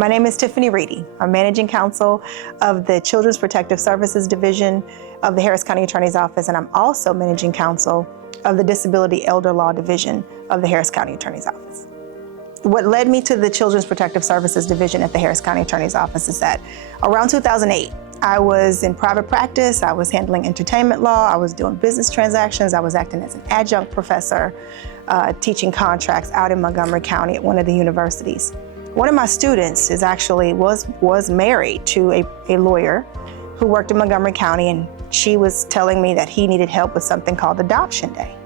My name is Tiffany Reedy. I'm Managing Counsel of the Children's Protective Services Division of the Harris County Attorney's Office, and I'm also Managing Counsel of the Disability Elder Law Division of the Harris County Attorney's Office. What led me to the Children's Protective Services Division at the Harris County Attorney's Office is that around 2008, I was in private practice, I was handling entertainment law, I was doing business transactions, I was acting as an adjunct professor, teaching contracts out in Montgomery County at one of the universities. One of my students was married to a lawyer who worked in Montgomery County, and she was telling me that he needed help with something called Adoption Day.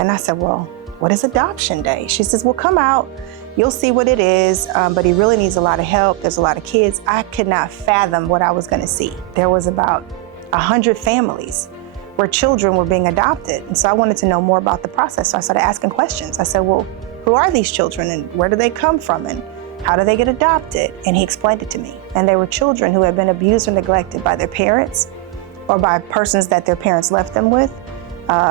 And I said, well, what is Adoption Day? She says, well, come out, you'll see what it is, but he really needs a lot of help. There's a lot of kids. I could not fathom what I was gonna see. There was about 100 families where children were being adopted. And so I wanted to know more about the process. So I started asking questions. I said, well, who are these children and where do they come from and how do they get adopted? And he explained it to me. And they were children who had been abused or neglected by their parents or by persons that their parents left them with,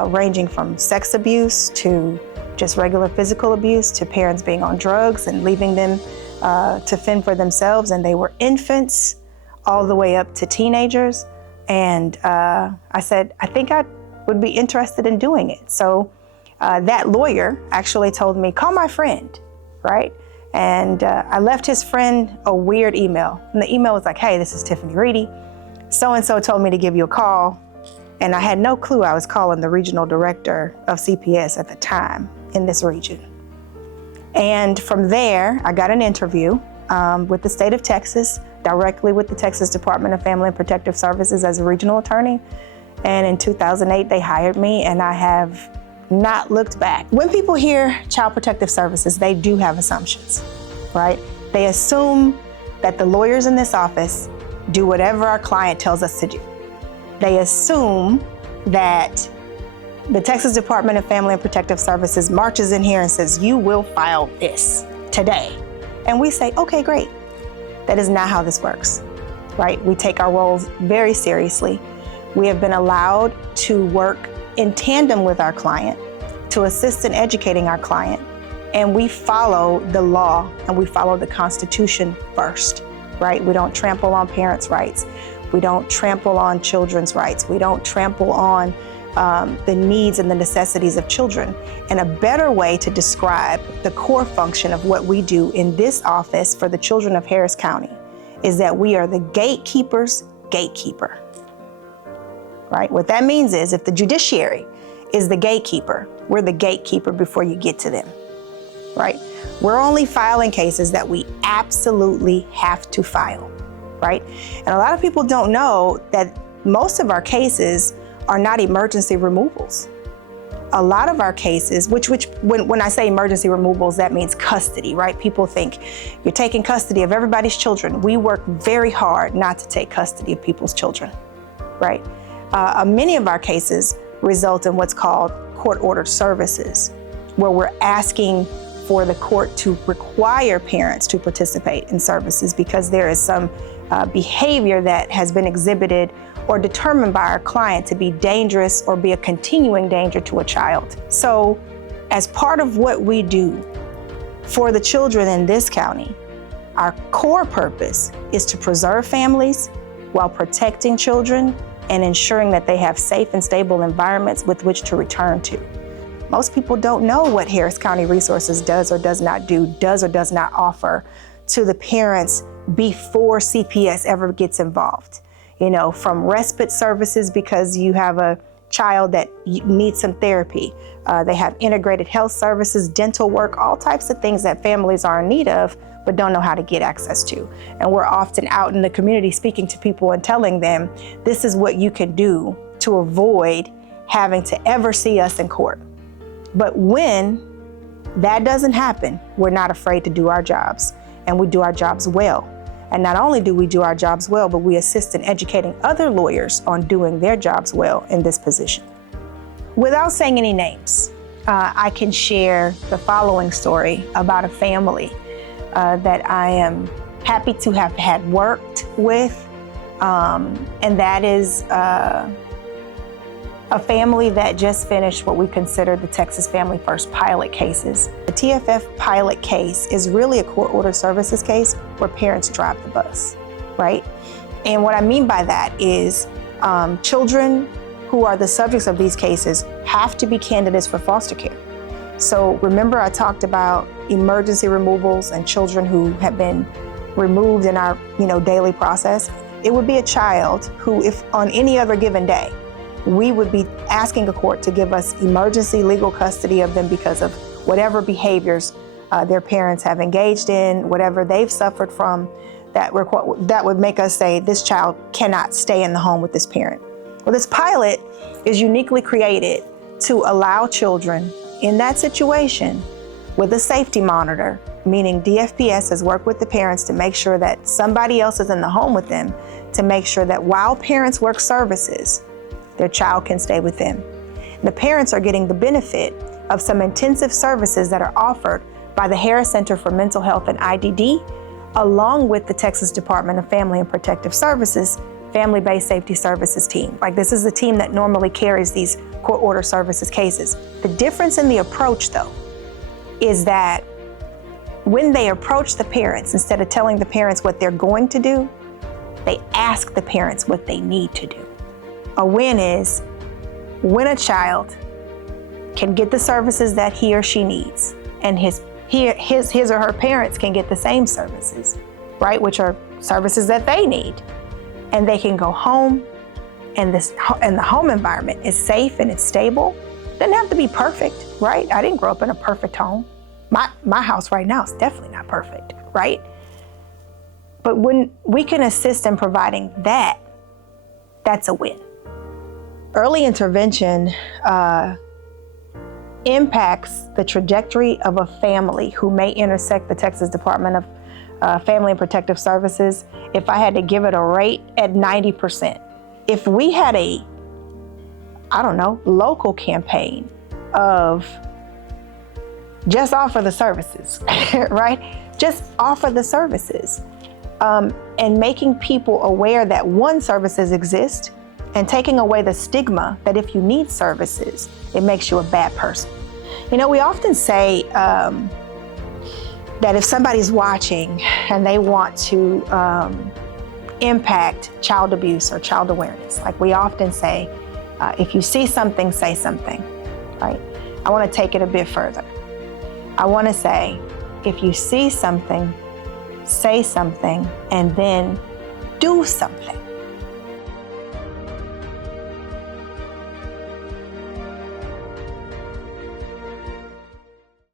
ranging from sex abuse to just regular physical abuse to parents being on drugs and leaving them to fend for themselves. And they were infants all the way up to teenagers. And I said, I think I would be interested in doing it. So that lawyer actually told me, call my friend, right? And I left his friend a weird email. And the email was like, hey, this is Tiffany Reedy. So-and-so told me to give you a call. And I had no clue I was calling the regional director of CPS at the time in this region. And from there, I got an interview with the state of Texas, directly with the Texas Department of Family and Protective Services as a regional attorney. And in 2008, they hired me, and I have not looked back. When people hear Child Protective Services, they do have assumptions, right? They assume that the lawyers in this office do whatever our client tells us to do. They assume that the Texas Department of Family and Protective Services marches in here and says, you will file this today. And we say, okay, great. That is not how this works, right? We take our roles very seriously. We have been allowed to work in tandem with our client, to assist in educating our client, and we follow the law and we follow the Constitution first, right? We don't trample on parents' rights. We don't trample on children's rights. We don't trample on the needs and the necessities of children. And a better way to describe the core function of what we do in this office for the children of Harris County is that we are the gatekeeper's gatekeeper. Right? What that means is if the judiciary is the gatekeeper, we're the gatekeeper before you get to them, right? We're only filing cases that we absolutely have to file, right? And a lot of people don't know that most of our cases are not emergency removals. A lot of our cases, when I say emergency removals, that means custody, right? People think you're taking custody of everybody's children. We work very hard not to take custody of people's children, right? Many of our cases result in what's called court-ordered services, where we're asking for the court to require parents to participate in services because there is some behavior that has been exhibited or determined by our client to be dangerous or be a continuing danger to a child. So as part of what we do for the children in this county, our core purpose is to preserve families while protecting children and ensuring that they have safe and stable environments with which to return to. Most people don't know what Harris County Resources does or does not do, does or does not offer to the parents before CPS ever gets involved. You know, from respite services because you have a child that needs some therapy. They have integrated health services, dental work, all types of things that families are in need of but don't know how to get access to. And we're often out in the community speaking to people and telling them, this is what you can do to avoid having to ever see us in court. But when that doesn't happen, we're not afraid to do our jobs, and we do our jobs well. And not only do we do our jobs well, but we assist in educating other lawyers on doing their jobs well in this position. Without saying any names, I can share the following story about a family that I am happy to have had worked with, and that is a family that just finished what we consider the Texas Family First pilot cases. The TFF pilot case is really a court-ordered services case where parents drive the bus, right? And what I mean by that is children who are the subjects of these cases have to be candidates for foster care. So remember I talked about emergency removals and children who have been removed in our daily process. It would be a child who, if on any other given day, we would be asking a court to give us emergency legal custody of them because of whatever behaviors their parents have engaged in, whatever they've suffered from, that would make us say this child cannot stay in the home with this parent. Well, this pilot is uniquely created to allow children in that situation with a safety monitor, meaning DFPS has worked with the parents to make sure that somebody else is in the home with them to make sure that while parents work services, their child can stay with them. The parents are getting the benefit of some intensive services that are offered by the Harris Center for Mental Health and IDD, along with the Texas Department of Family and Protective Services Family-Based Safety Services team. Like, this is the team that normally carries these court order services cases. The difference in the approach, though, is that when they approach the parents, instead of telling the parents what they're going to do, they ask the parents what they need to do. A win is when a child can get the services that he or she needs, and his or her parents can get the same services, right? Which are services that they need. And they can go home, and the home environment is safe and it's stable. Doesn't have to be perfect, right? I didn't grow up in a perfect home. My house right now is definitely not perfect, right? But when we can assist in providing that, that's a win. Early intervention impacts the trajectory of a family who may intersect the Texas Department of Family and Protective Services. If I had to give it a rate, at 90%. If we had a, local campaign of just offer the services, right? Just offer the services. And making people aware that services exist, and taking away the stigma that if you need services, it makes you a bad person. We often say that if somebody's watching and they want to impact child abuse or child awareness, like we often say, if you see something, say something, right? I want to take it a bit further. I want to say, if you see something, say something, and then do something.